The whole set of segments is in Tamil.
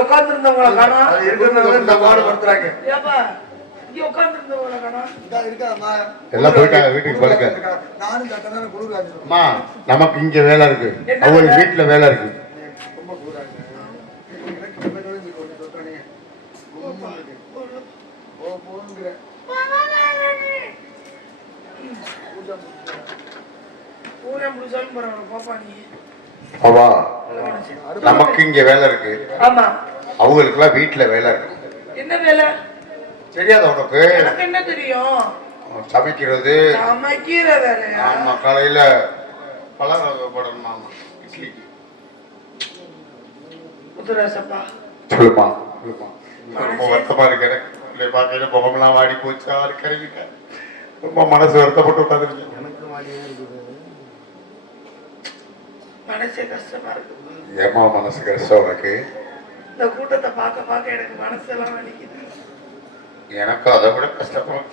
உட்கார்ந்து இருந்தவங்களை காணோம். அது இருக்கிறவங்க இந்த பாடுபடுத்துறாங்க. ஏப்பா இங்க உட்கார்ந்து இருந்தவங்களை காணோம். எல்லாம் போயிட்டாங்க வீட்டுக்கு படுக்க. நானும் தட்டனால குளிர் அம்மா நமக்கு இங்க வேலை இருக்கு, அவங்க வீட்டுல வேலை இருக்கு. ரொம்ப குளிராங்க. அவா நமக்கு இங்க வேலை இருக்கு, ஆமா அவங்களுக்கு எல்லாம் வீட்டுல வேலை இருக்கு. என்ன வேலை தெரியாத உனக்கு? எனக்கு என்ன தெரியும்? சமைக்கிறது. சமைக்கிற வேலையா? ஆமா, காலையில பலகாரம் போடணும் இட்லிக்கு. முத்துராசப்பா சொல்லுமா சொல்லுமா. ரொம்ப வருத்தமா இருக்கு எனக்கு. பார்க்கையில முகமெல்லாம் வாடி போச்சு, ஆறு கருவிட்டேன். ரொம்ப மனசு வருத்தப்பட்டு உட்காந்துருக்கேன். எனக்கு வாடியா இருக்குது. மனசே கஷ்டமா இருக்கு. ஏமா மனசு கஷ்டம் உனக்கு? இந்த கூட்டத்தை பார்க்க பார்க்க எனக்கு மனசெல்லாம் வலிக்குது. எனக்கு அதை விட கஷ்டப்படும்.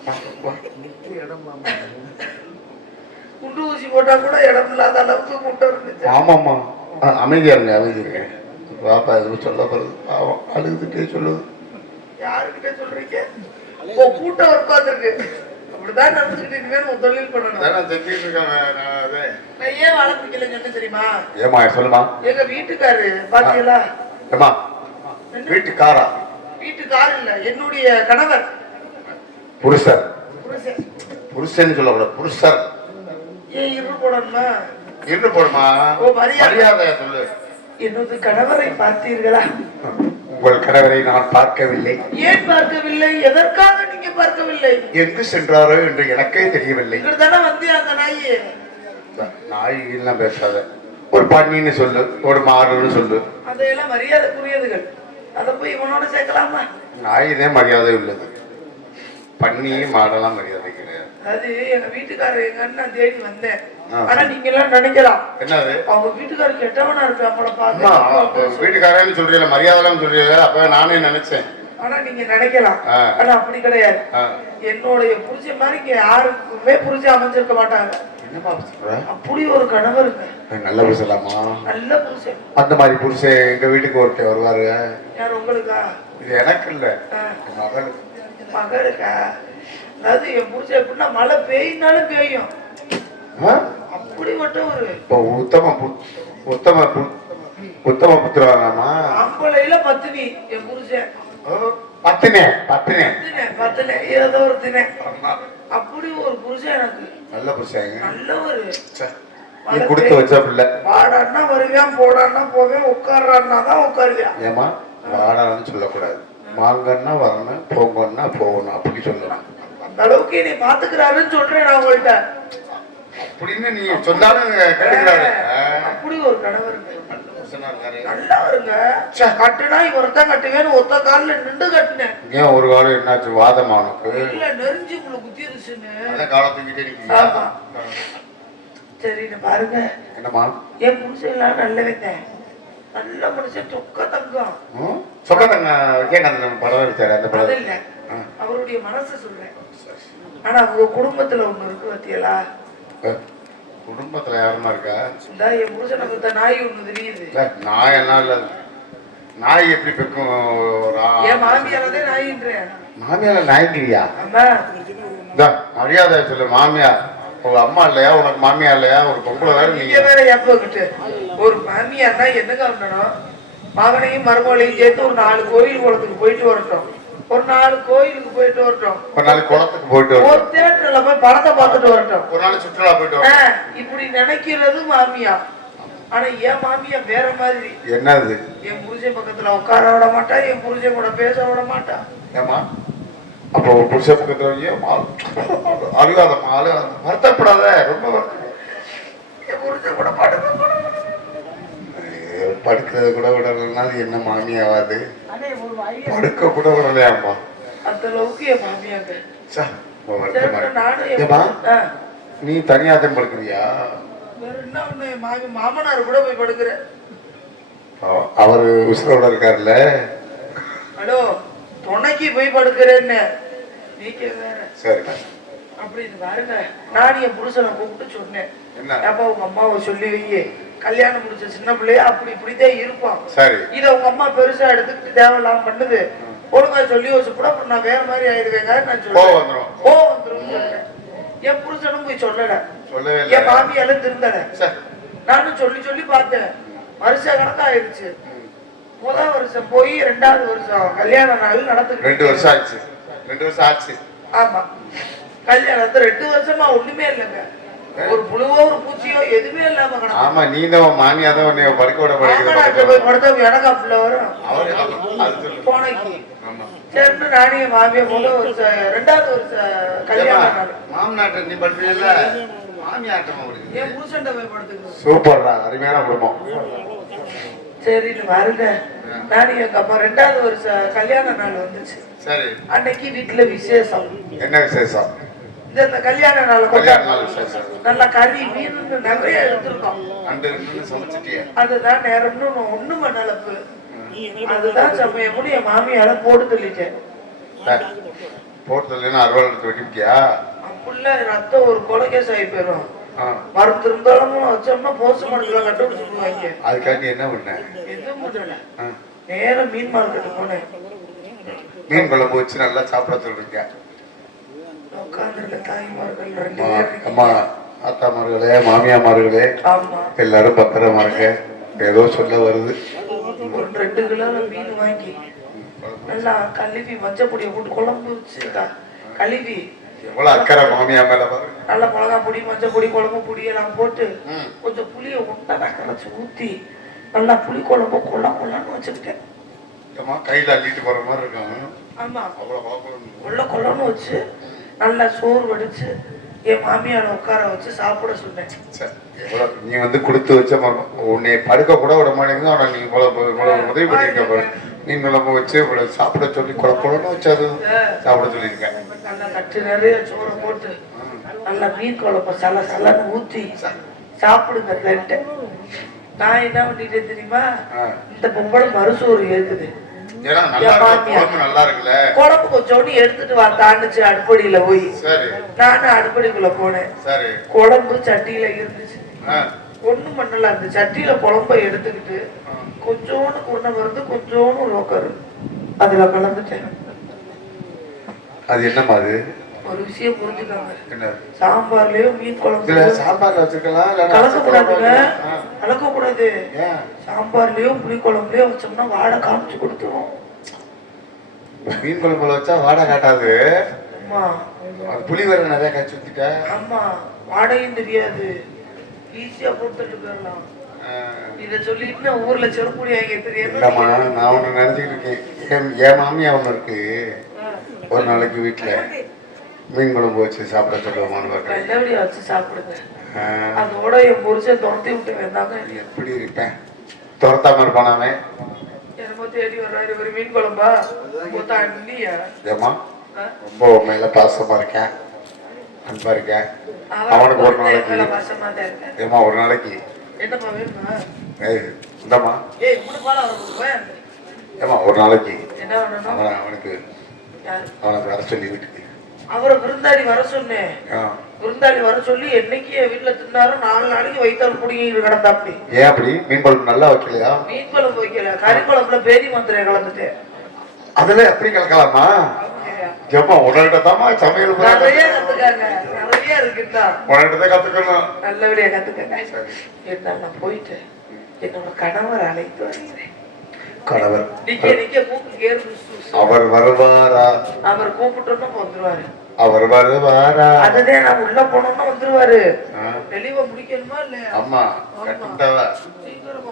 குண்டு ஊசி போட்டா கூட இடம் இல்லாத அளவுக்கு கூட்டம் இருந்துச்சு. ஆமாம்மா, அமைதியா இருங்க அமைதி இருங்க. பாப்பா எதுவும் சொல்ல போறது, பாவம் அழுதுகிட்டே சொல்லுது. யாருக்கிட்ட சொல்றீங்க? கூட்டம் உட்காந்துருக்கு, அப்படிதான் நினைச்சுக்கிட்டு இனிமேல் தொழில் பண்ணணும். நான் ஏன் வாழ பிடிக்கலன்னு சொன்ன தெரியுமா? ஏமா சொல்லுமா. எங்க வீட்டுக்காரு பாத்தீங்களா? ஏமா வீட்டுக்காரா? வீட்டுக்காரு இல்ல, என்னுடைய கணவர். புருஷர். புருஷன். புருஷன் சொல்லக்கூடாது, புருஷர். ஏன் இரு போடணுமா? இரு போடுமா. ஓ மரியாதை சொல்லு. என்னது கணவரை பார்த்தீர்களா? உங்கள் கணவரை நான் பார்க்கவில்லை. ஏன் பார்க்கவில்லை? எதற்காக நீங்க பார்க்கவில்லை? எங்கு சென்றாரோ என்று எனக்கே தெரியவில்லை. தானே வந்து அந்த நாய். நாய் எல்லாம் பேசாத, ஒரு பண்ணின்னு சொல்லு, ஒரு மாடுன்னு சொல்லு. அதையெல்லாம் மரியாதைக்குரியதுகள். அதை போய் இவனோட சேர்க்கலாமா? நாயினே மரியாதை உள்ளது, பண்ணியும் மாடெல்லாம் மரியாதை கிடையாது. அது எங்க வீட்டுக்காரர் எங்க அண்ணன் தேடி வந்தேன். ஆனா நீங்க எல்லாம் நினைக்கலாம் என்னது அவங்க வீட்டுக்காரர் கெட்டவனா இருக்கு, அவங்கள பார்த்து. வீட்டுக்காரன்னு சொல்றீங்களா, மரியாதைலாம் சொல்றீங்களா? அப்ப நானே நினைச்சேன். ஆனா நீங்க நினைக்கலாம், ஆனா அப்படி கிடையாது. என்னுடைய புருஷன் மாதிரி இங்க யாருக்குமே புருஷன் அமைஞ்சிருக்க மாட்டாங்க. என்னப்பா சொல்ற? அப்படி ஒரு கணவருங்க. நல்ல புருஷலாமா? நல்ல புருஷன். அந்த மாதிரி புருஷன் எங்க வீட்டுக்கு ஒருத்தர் வருவாரு. யார் உங்களுக்கா? இது எனக்கு இல்ல, மகளுக்கு. மகளுக்கா? அதாவது என் புருஷன் எப்படின்னா மழை பெய்யினாலும் பெய்யும், அப்படிப்பட்ட ஒரு உத்தம உத்தம உத்தம புத்திரமா. அம்பளையில பத்தினி என் புருஷன். பத்தினே பத்தினே பத்தினே ஏதோ ஒரு தினே. அப்படி ஒரு புருஷன் எனக்கு. நல்ல புருஷன், நல்ல ஒரு கொடுத்து வச்ச பிள்ளை. வாடான்னா வருவேன், போடான்னா போவேன், உட்கார்றான்னா தான் உட்காருவேன். ஏமா வாடான்னு சொல்லக்கூடாது, வாங்கன்னா வரணும், போங்கன்னா போகணும், அப்படி சொல்லணும். அந்த அளவுக்கு நீ பாத்துக்கிறாருன்னு சொல்றேன் நான் உங்கள்கிட்ட. அப்படின்னு நீ சொன்னாலும் கேட்டுக்கிறாரு. அப்படி ஒரு கணவர் நல்லா இருங்க. கட்டுனா இவர்தான் கட்டுவேன்னு ஒத்த காலில் நின்று கட்டினேன். ஏன் ஒரு காலம் என்னாச்சு, வாதமா உனக்கு? இல்ல நெறிஞ்சு உங்களை குத்திருச்சுன்னு காலத்துக்கிட்டே நிக்க. சரின்னு பாருங்க. என்னமா என் புருஷன் எல்லாம் நல்லவங்க, நல்ல மனுஷன், சொக்க தங்கம். சொக்க தங்கம் விஜயகாந்தன் படம் எடுத்தாரு, அந்த படம் இல்ல, அவருடைய மனசு சொல்றேன். ஆனா அவங்க குடும்பத்துல ஒண்ணு இருக்கு பத்தியலா? குடும்பத்துல யாருமா இருக்கா? இந்த என் புருஷனை பத்த நாய் ஒண்ணு தெரியுது. நாய் எல்லாம் இல்ல, நாய் எப்படி பெக்கும்? என் மாமியாரதே நாயின்றேன். மாமியார நாய்க்கிறியா? மரியாதை சொல்லு. மாமியார் உங்க அம்மா இல்லையா, உனக்கு மாமியா இல்லையா? ஒரு பொம்பளை வேற, நீங்க வேற எப்பகிட்டு ஒரு மாமியார்னா என்னங்க பண்ணணும்? மகனையும் மருமகளையும் சேர்த்து ஒரு 4 கோயில் குளத்துக்கு போயிட்டு வரட்டும், ஒரு 4 கோயிலுக்கு போயிட்டு வரட்டும், ஒரு 4 குளத்துக்கு போயிட்டு வரட்டும், ஒரு தியேட்டர்ல போய் படத்தை பார்த்துட்டு வரட்டும், ஒரு நாள் சுற்றுலா போயிட்டு வரட்டும். இப்படி நினைக்கிறது மாமியா. ஆனா என் மாமியா வேற மாதிரி. என்னது? என் புருஷன் பக்கத்துல உட்கார விட மாட்டா, என் புருஷன் கூட பேச விட மாட்டா. ஏமா அப்போ புருஷ பக்கத்துல அழுகாதம்மா, அழுகாத, வருத்தப்படாத, ரொம்ப என் புருஷன் கூட படுக்கிறது கூட விடலனால என்ன மாமியாவாது? படுக்க கூட விடலையாம்மா. அந்த அளவுக்கு என் மாமியாங்க. நீ தனியாதான் படுக்கிறியா? மாமனார் கூட போய் படுக்கிறேன். அவரு உசுரோட இருக்காருல்ல. ஹலோ, துணைக்கு போய் படுக்கிறேன்னு நீங்க வேற. சரி அப்படின்னு பாருங்க. நான் என் புருஷனை கூப்பிட்டு சொன்னேன், அப்பா உங்க அம்மாவை சொல்லி வை, கல்யாணம் முடிச்ச சின்ன பிள்ளைய அப்படி இப்படிதான் இருப்பான். சரி. இத உங்க அம்மா பெருசா எடுத்துக்கிட்டு தேவையில்லாம பண்ணுது. ஒழுங்கா சொல்லி வச்சுப்பட அப்புறம் நான் வேற மாதிரி ஆயிடுவேங்க. நான் சொல்றேன் வந்துரும் சொல்றேன். என் புருஷனும் போய் சொல்லல, என் மாமியாலும் திருந்தல. நானும் சொல்லி சொல்லி பார்த்தேன். வருஷ கணக்கா ஆயிடுச்சு. முதல் வருஷம் போய் 2வது வருஷம் கல்யாண நாள் நடந்துக்கு 2 வருஷம் ஆச்சு. 2 வருஷம் ஆச்சு. ஆமா, கல்யாணத்து 2 வருஷமா ஒண்ணுமே இல்லைங்க. ஒரு புழுவோ ஒரு பூச்சியோ எதுவுமே இல்லாம கிடக்கும். ஆமா, நீ தான் மாமியா தான் உன்னை படுக்க விட படுத்த எனக்கு அப்படி வரும் போனைக்கு. சரின்னு நானே மாமியா முதல் வருஷம் 2வது வருஷம் கல்யாண நாள் மாமனாட்ட நீ படுப்பீங்கல்ல, மாமியாட்டம் என் புருஷன்ட போய் படுத்துக்கணும். சூப்பர்டா, அருமையான குடும்பம். சரின்னு பாருங்க, நானும் எங்க அம்மா 2வது வருஷம் கல்யாண நாள் வந்துச்சு. சரி. அன்னைக்கு வீட்டுல விசேஷம். என்ன விசேஷம்? இந்த கல்யாண நாள் விசேஷம். நல்லா கறி மீன் நிறைய எடுத்திருக்கோம். அதுதான் நேரம்னு ஒண்ணும் பண்ணலப்பு. அதுதான் சமயம் கூட என் மாமியார போட்டு சொல்லிட்டேன். போட்டு சொல்லி அறுவடை எடுத்து வெட்டிட்டியா? அப்படில ரத்தம் ஒரு கொலைகேஸ் ஆகி போயிடும். மருந்து இருந்தாலும் வச்சோம்னா போஸ்ட் மார்க்கெட்ல கண்டுபிடிச்சிருவாங்க. அதுக்காண்டி என்ன பண்ண? எதுவும் பண்ணல, நேரம் மீன் மார்க்கெட்டு போனேன். மீன் குழம்பு வச்சு நல்லா சாப்பிட சொல்றீங்க. அம்மா, அத்தாமார்களே, மாமியாமார்களே, எல்லாரும் பத்திரமா இருக்க. ஏதோ சொல்ல வருது. ஒரு 2 கிலோ மீன் வாங்கி நல்லா கழுவி மஞ்சள் பொடியை போட்டு குழம்பு வச்சு கழுவி, எவ்வளவு அக்கறை மாமியா மேல பாரு. நல்லா மிளகா பொடி, மஞ்சள் பொடி, குழம்பு பொடி எல்லாம் போட்டு கொஞ்சம் புளிய உண்டா கரைச்சு ஊத்தி நல்லா புளி குழம்பு கொள்ளன்னு வச்சுக்கிட்டேன். கையில அள்ளிட்டு போற மாதிரி இருக்கும். ஆமா, கொள்ளன்னு வச்சு நல்லா சோறு வடிச்சு என் மாமியார உட்கார வச்சு சாப்பிட சொன்னேன். நீ வந்து கொடுத்து வச்ச உன்னை படுக்க கூட விட மாட்டேங்குது. ஆனா நீ உதவி பண்ணிருக்க. மீன் குழம்பு வச்சு சாப்பிட சொல்லி குழப்பம்னு வச்சு அது சாப்பிட சொல்லியிருக்கேன். நல்லா கட்டு நிறைய சோறை போட்டு நல்லா மீன் குழம்பு சலன்னு ஊத்தி சாப்பிடுங்க. நான் என்ன பண்ணிட்டேன் தெரியுமா? இந்த பொம்பளை மறுசோறு ஏத்துது. குழம்பு கொஞ்சோண்டு எடுத்துட்டு வாத்தாண்டுச்சு அடுப்படியில போய். நானும் அடுப்படிக்குள்ள போனேன். குழம்பு சட்டியில இருந்துச்சு. ஒண்ணும் பண்ணல, அந்த சட்டியில குழம்ப எடுத்துக்கிட்டு கொஞ்சோண்டு குருணை மருந்து கொஞ்சோண்டு ரோக்கரு அதுல கலந்துட்டேன். அது என்னமா? அது ஒரு விஷயம் புரிஞ்சுக்காங்க. சாம்பார்லயும் மீன் குழம்பு சாம்பார்ல வச்சிருக்கலாம், கலக்க கூடாதுங்க. கலக்க கூடாது. சாம்பார்லயும் புளி குழம்புலயும் வச்சோம்னா வாடை காமிச்சு கொடுத்துரும். மீன் குழம்புல வச்சா வாடை காட்டாது. ஆமா, புளி வர நிறைய காய்ச்சி ஊத்திட்ட. ஆமா, வாடையும் தெரியாது, ஈஸியா போட்டுட்டு போயிடலாம். இத சொல்லிட்டு ஊர்ல செருப்புடி வாங்கி தெரியாது. நான் ஒண்ணு நினைச்சுக்கிட்டு இருக்கேன். என் மாமியா ஒண்ணு இருக்கு. ஒரு நாளைக்கு வீட்டுல மீன் குழம்பு வச்சு சாப்பிட சொல்லுவோமான்னு நல்லபடியா வச்சு சாப்பிடுங்க. அதோட என் புருஷன் துரத்தி விட்டு வேண்டாங்க. எப்படி இருப்பேன்? துரத்தாம இருப்பானாமே. என்னமோ தேடி வர்றாரு ஒரு மீன் குழம்பா இல்லையா? ஏமா, ரொம்ப உண்மையில பாசமா இருக்கேன், அன்பா இருக்கேன். அவனுக்கு ஒரு நாளைக்கு பாசமா தான் இருக்கேன். ஏமா ஒரு நாளைக்கு என்னப்பா வேணுமா? இந்தம்மா, ஏமா ஒரு நாளைக்கு என்ன வேணும்? அவனுக்கு வர சொல்லி வீட்டுக்கு அவரை விருந்தாளி வர சொன்னேன். விருந்தாளி வர சொல்லி என்னைக்கு வீட்டுல தின்னாரு 4 நாளைக்கு வயிற்றால் புடிங்கி கிடந்தா. அப்படி ஏன்? அப்படி மீன் குழம்பு நல்லா வைக்கலையா? மீன் குழம்பு வைக்கல, கறி குழம்புல பேதி மாத்திரையை கலந்துட்டேன். அதுல எப்படி கலக்கலாமா? உடல்கிட்ட தான் சமையல் நிறைய கத்துக்காங்க, நிறைய இருக்குதா, உடல்கிட்ட கத்துக்கணும். நல்லபடியா கத்துக்கங்க. என்ன நான் போயிட்டு என்னோட கணவர் அழைத்து வருகிறேன். கணவர் நிக்க கூப்பிட்டு அவர் வருவாரா? அவர் கூப்பிட்டோம்னா வந்துருவாரு. அவர் வருவாரா? அதுதான் நான் உள்ள போனோம்னா வந்துருவாரு. தெளிவா முடிக்கணுமா இல்லையா? ஆமா, சீக்கிரமா